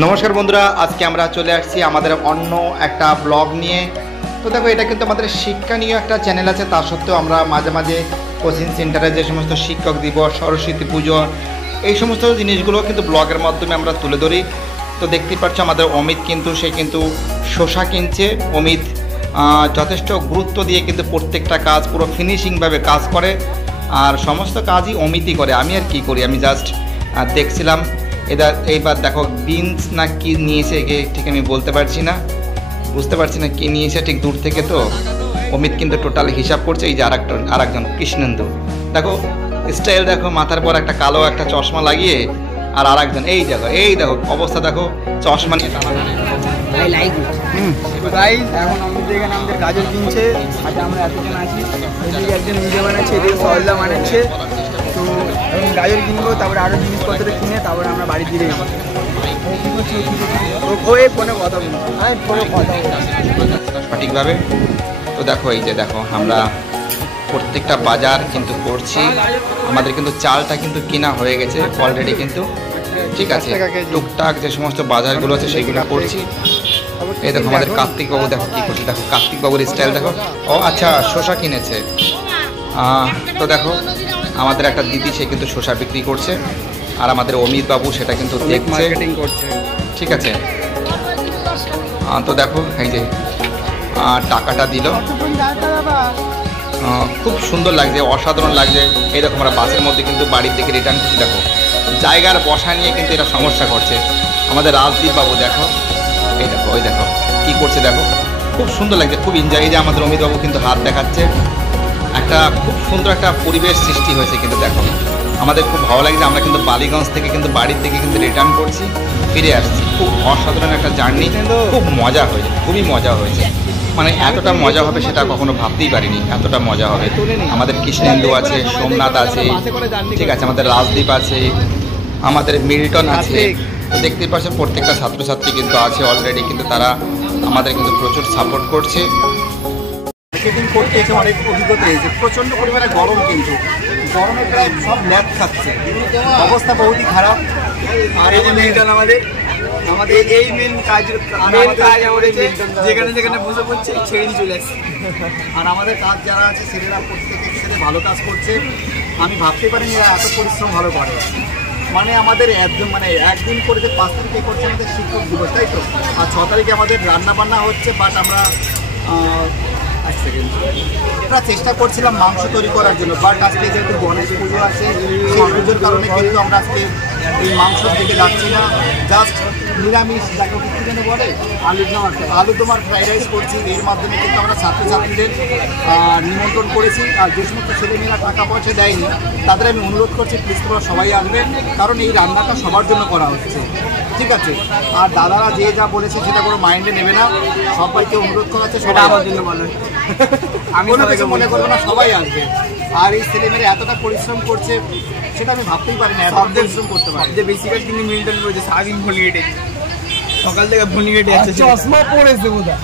नमस्कार बंधुरा आज के আমরা চলে আসছি আমাদের অন্য একটা ব্লগ নিয়ে। তো দেখো এটা কিন্তু আমাদের শিক্ষা নিয়ে একটা চ্যানেল আছে, তা সত্ত্বেও আমরা মাঝে মাঝে কোচিং সেন্টারে যে সমস্ত শিক্ষক দিবস, সরস্বতী পুজো এই সমস্ত জিনিসগুলো কিন্তু ব্লগের মাধ্যমে আমরা তুলে ধরি। তো দেখতেই পাচ্ছ আমাদের অমিত কিন্তু সে কিন্তু শসা কিনছে। অমিত যথেষ্ট গুরুত্ব দিয়ে কিন্তু প্রত্যেকটা কাজ পুরো ফিনিশিংভাবে কাজ করে, আর সমস্ত কাজই অমিতই করে। আমি আর কি করি, আমি জাস্ট দেখছিলাম। এইবার দেখো বিনস না কি নিয়েছে ঠিক আমি বলতে পারছি না, বুঝতে পারছি না কি নিয়েছে ঠিক দূর থেকে। তো অমিত কিন্তু টোটাল হিসাব করছে। এই যে আরেকজন কৃষ্ণেন্দু দেখো স্টাইল দেখো, মাথার পর একটা কালো একটা চশমা লাগিয়ে, আর আরেকজন এই দেখো অবস্থা দেখো, চশমা নিয়ে এখন আমাদের এখানে আমাদের গাজর কিনছে, সাথে আমরা এতজন আছি। এদিকে একজন নিজে বানাচ্ছে, এদিকে সহজদা বানাচ্ছে। তো এখন গাজর কিনবো, তারপরে আরও জিনিসপত্র কিনে তারপরে আমরা বাড়ি ফিরে যাবো। ওই ফোনে কথা বলবো, আমি ফোনে কথা বলবো সঠিকভাবে। তো দেখো এই যে দেখো আমরা প্রত্যেকটা বাজার কিন্তু করছি। আমাদের কিন্তু চালটা কিন্তু কেনা হয়ে গেছে অলরেডি কিন্তু, ঠিক আছে। টুকটাক যে সমস্ত বাজারগুলো আছে সেগুলো করছি। এই দেখো আমাদের কার্তিক বাবু দেখো কি করছে, দেখো কার্তিক বাবুর স্টাইল দেখো। ও আচ্ছা শসা কিনেছে। তো দেখো আমাদের একটা দিদি সে কিন্তু শসা বিক্রি করছে, আর আমাদের অমিত বাবু সেটা কিন্তু দেখছে, ঠিক আছে। তো দেখো এই যে টাকাটা দিল, খুব সুন্দর লাগছে, অসাধারণ লাগছে। এই দেখো আমরা বাসের মধ্যে কিন্তু বাড়ির দিকে রিটার্ন করছি। দেখো জায়গার বসা নিয়ে কিন্তু এটা সমস্যা করছে আমাদের রাজদীপ বাবু। দেখো ওই দেখো কি করছে, দেখো খুব সুন্দর লাগছে, খুব এনজয়। এই যে আমাদের অমিত বাবু কিন্তু হাত দেখাচ্ছে, একটা খুব সুন্দর একটা পরিবেশ সৃষ্টি হয়েছে কিন্তু। দেখো আমাদের খুব ভালো লাগছে। আমরা কিন্তু বালিগঞ্জ থেকে কিন্তু বাড়ির থেকে কিন্তু রিটার্ন করছি, ফিরে আসছি। খুব অসাধারণ একটা জার্নি, খুব মজা হয়েছে, খুবই মজা হয়েছে। মানে এতটা মজা হবে সেটা কখনো ভাবতেই পারিনি, এতটা মজা হবে। আমাদের কৃষ্ণেন্দু আছে, সোমনাথ আছে, ঠিক আছে, আমাদের রাজদীপ আছে, আমাদের মিল্টন আছে। দেখতেই পাচ্ছেন প্রত্যেকটা ছাত্রছাত্রী কিন্তু আছে অলরেডি, কিন্তু তারা আমাদের কিন্তু প্রচুর সাপোর্ট করছে। মার্কেটিং করতে এসে অনেক অভিজ্ঞতা হয়েছে। প্রচণ্ড পরিমাণে গরম, কিন্তু গরমে প্রায় সব ল্যাব খাচ্ছে, অবস্থা বহুতই খারাপ। আর এই যে মিল্টন আমাদের এই মেন কাজ আমাদের যেখানে যেখানে বসে পড়ছে ছেড়ে চলে আসছে। আর আমাদের কাজ যারা আছে ছেলেরা প্রত্যেকে একসাথে ভালো কাজ করছে। আমি ভাবতে পারিনি এরা এত পরিশ্রম ভালো করে। মানে আমাদের একদিন করে যে 5 তারিখে করছে আমাদের শিক্ষক দিবস, তাই তো। আর 6 তারিখে আমাদের রান্না বান্না হচ্ছে, বাট আমরা চেষ্টা করছিলাম মাংস তৈরি করার জন্য, বাট আজকে যেহেতু গণেশ পুজো আছে সেই পুজোর কারণে কিন্তু আমরা আজকে এই মাংস দিতে যাচ্ছি না। জাস্ট নিরামিষ যাকে বিক্রি জন্য বলে আলুদমার ফ্রাইড রাইস করছি। এর মাধ্যমে কিন্তু আমরা ছাত্রছাত্রীদের নিমন্ত্রণ করেছি। আর যে সমস্ত ছেলেমেয়েরা টাকা পয়সা দেয়নি তাদের আমি অনুরোধ করছি প্লিজ তোমরা সবাই আসবেন, কারণ এই রান্নাটা সবার জন্য করা হচ্ছে, ঠিক আছে। আর দাদারা যে যা বলেছে সেটা কোনো মাইন্ডে নেবে না, সবাইকে অনুরোধ করা হচ্ছে, সবাই আমার জন্য বলে আমি কিছু মনে করবো না, সবাই আসবে। আর এই ছেলেমেয়েরা এতটা পরিশ্রম করছে সেটা আমি ভাবতেই পারি না, এত পরিশ্রম করতে পারে। যে বেসিক্যালি তিনি মিল্টন বলছে সারাদিন ভুলি কেটে, সকাল থেকে ভুলি কেটে আছে, চশমা পড়েছে বোধহয়।